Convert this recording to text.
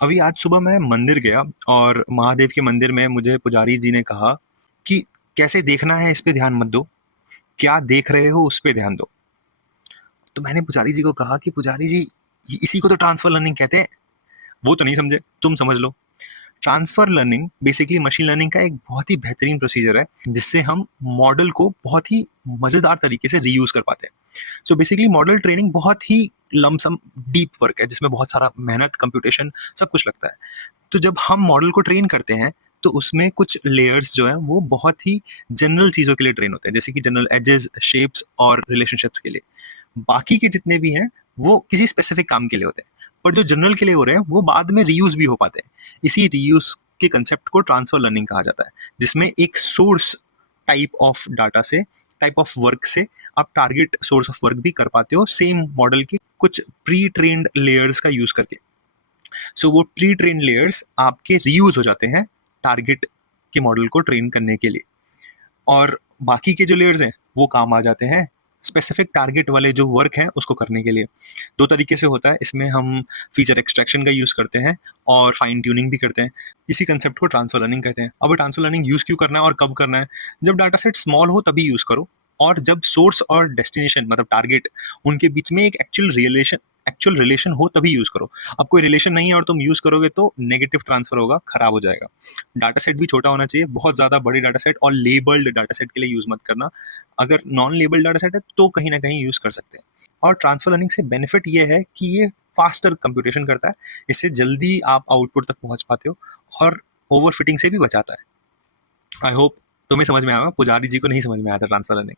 अभी आज सुबह मैं मंदिर गया और महादेव के मंदिर में मुझे पुजारी जी ने कहा कि कैसे देखना है इस पे ध्यान मत दो, क्या देख रहे हो उस पे ध्यान दो। तो मैंने पुजारी जी को कहा कि पुजारी जी, इसी को तो ट्रांसफर लर्निंग कहते हैं। वो तो नहीं समझे, तुम समझ लो। Transfer learning basically machine learning का एक बहुत ही बेहतरीन प्रोसीजर है जिससे हम मॉडल को बहुत ही मजेदार तरीके से रीयूज कर पाते हैं। सो बेसिकली मॉडल ट्रेनिंग बहुत ही लमसम डीप वर्क है जिसमें बहुत सारा मेहनत, कंप्यूटेशन, सब कुछ लगता है। तो जब हम मॉडल को ट्रेन करते हैं तो उसमें कुछ लेयर्स जो है वो बहुत ही जनरल चीज़ों के लिए ट्रेन होते हैं, जैसे कि जनरल एजेस, शेप्स और रिलेशनशिप्स के लिए। बाकी के जितने भी हैं वो किसी स्पेसिफिक काम के लिए होते हैं, पर जो जनरल के लिए हो रहे हैं वो बाद में रीयूज भी हो पाते हैं। इसी रीयूज के कंसेप्ट को ट्रांसफर लर्निंग कहा जाता है, जिसमें एक सोर्स टाइप ऑफ डाटा से, टाइप ऑफ वर्क से आप टारगेट सोर्स ऑफ वर्क भी कर पाते हो सेम मॉडल के कुछ प्री ट्रेन्ड लेयर्स का यूज करके। सो वो प्री ट्रेन लेयर्स आपके रीयूज हो जाते हैं टारगेट के मॉडल को ट्रेन करने के लिए, और बाकी के जो लेयर्स हैं वो काम आ जाते हैं स्पेसिफिक टारगेट वाले जो वर्क है उसको करने के लिए। दो तरीके से होता है इसमें, हम फीचर एक्सट्रैक्शन का यूज़ करते हैं और फाइन ट्यूनिंग भी करते हैं। इसी कंसेप्ट को ट्रांसफर लर्निंग कहते हैं। अब ट्रांसफर लर्निंग यूज़ क्यों करना है और कब करना है? जब डाटा सेट स्मॉल हो तभी यूज़ करो, और जब सोर्स और डेस्टिनेशन मतलब टारगेट, उनके बीच में एक एक्चुअल रिलेशन हो तभी यूज़ करो। अब कोई रिलेशन नहीं है और तुम यूज़ करोगे तो नेगेटिव ट्रांसफर होगा, खराब हो जाएगा। डाटा सेट भी छोटा होना चाहिए, बहुत ज़्यादा बड़े डाटा सेट और लेबल्ड डाटा सेट के लिए यूज़ मत करना। अगर नॉन लेबल्ड डाटा सेट है तो कहीं ना कहीं यूज़ कर सकते हैं। और ट्रांसफर लर्निंग से बेनिफिट ये है कि ये फास्टर कंप्यूटेशन करता है, इससे जल्दी आप आउटपुट तक पहुंच पाते हो, और ओवर फिटिंग से भी बचाता है। आई होप तुम्हें समझ में आया, पुजारी जी को नहीं समझ में आया था ट्रांसफर लर्निंग।